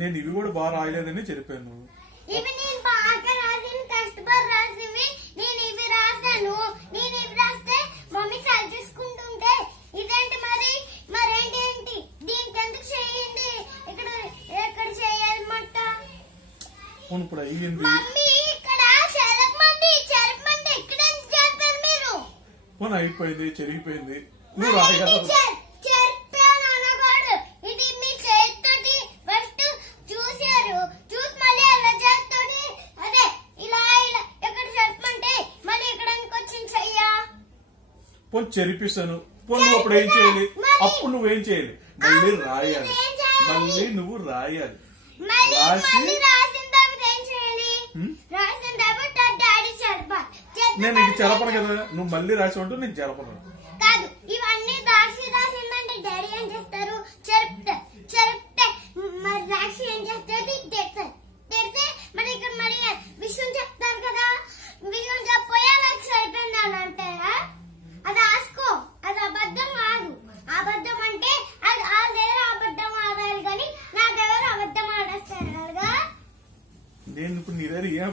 నేను ఇవి కూడా బాగా రాయలేదని చెప్పాను. ఇవి నేను బాగా రాసిన కష్టపడి రాసివి నేను ఇవి రాసాను. నేను ఇవి రాస్తే మమ్మీ సరి చేసుకుంటుంటే ఇదేంటి మరేంటి దీనికి ఎందుకు చేయండి ఇక్కడ చేయాలన్నమాట. ఇప్పుడు అయ్యింది మమ్మీ ఇక్కడ చెరపమంది ఇక్కడ నుంచి చేస్తారు మీరు. పోనీ అయిపోయింది, చెరిగిపోయింది, నువ్వు రాయగలవు. ఇది మీ చేతితోటి ఫస్ట్ చూసారు, చూసి మళ్ళీ ఎలా చేస్తుంది అదే ఇలా ఎక్కడ చెరపమంటే మళ్ళీ ఇక్కడ వచ్చి చెయ్యా. పోనీ చెరిపిస్తాను. పోనీ నువ్వు అప్పుడు ఏం చేయాలి? అప్పుడు నువ్వేం చేయాలి? మళ్ళీ రాయాలి, మళ్ళీ నువ్వు రాయాలి. రాసి నేను ఇది చెరపను కదా, నువ్వు మళ్ళీ రాసి ఉంటూ నేను చెరపను కాదు. ఇవన్నీ రాసిందంటే డాడీ ఏం చేస్తారు? చెరిపితే మరి రాసి ఏం చేస్తుంది? తెరిస్తే మరి ఇక్కడ మరి విషయం చెప్తారు కదా, విషయం చెప్పపోయా నాకు సరిపోయింది అని అంటారా? అది రాసుకో, అది అబద్ధం కాదు. అబద్ధం అంటే అది వాళ్ళ దగ్గర అబద్ధం ఆడాలి కానీ నా దగ్గర అబద్ధం ఆడేస్తారు కదా. నేను ఇప్పుడు నీ దగ్గర ఏ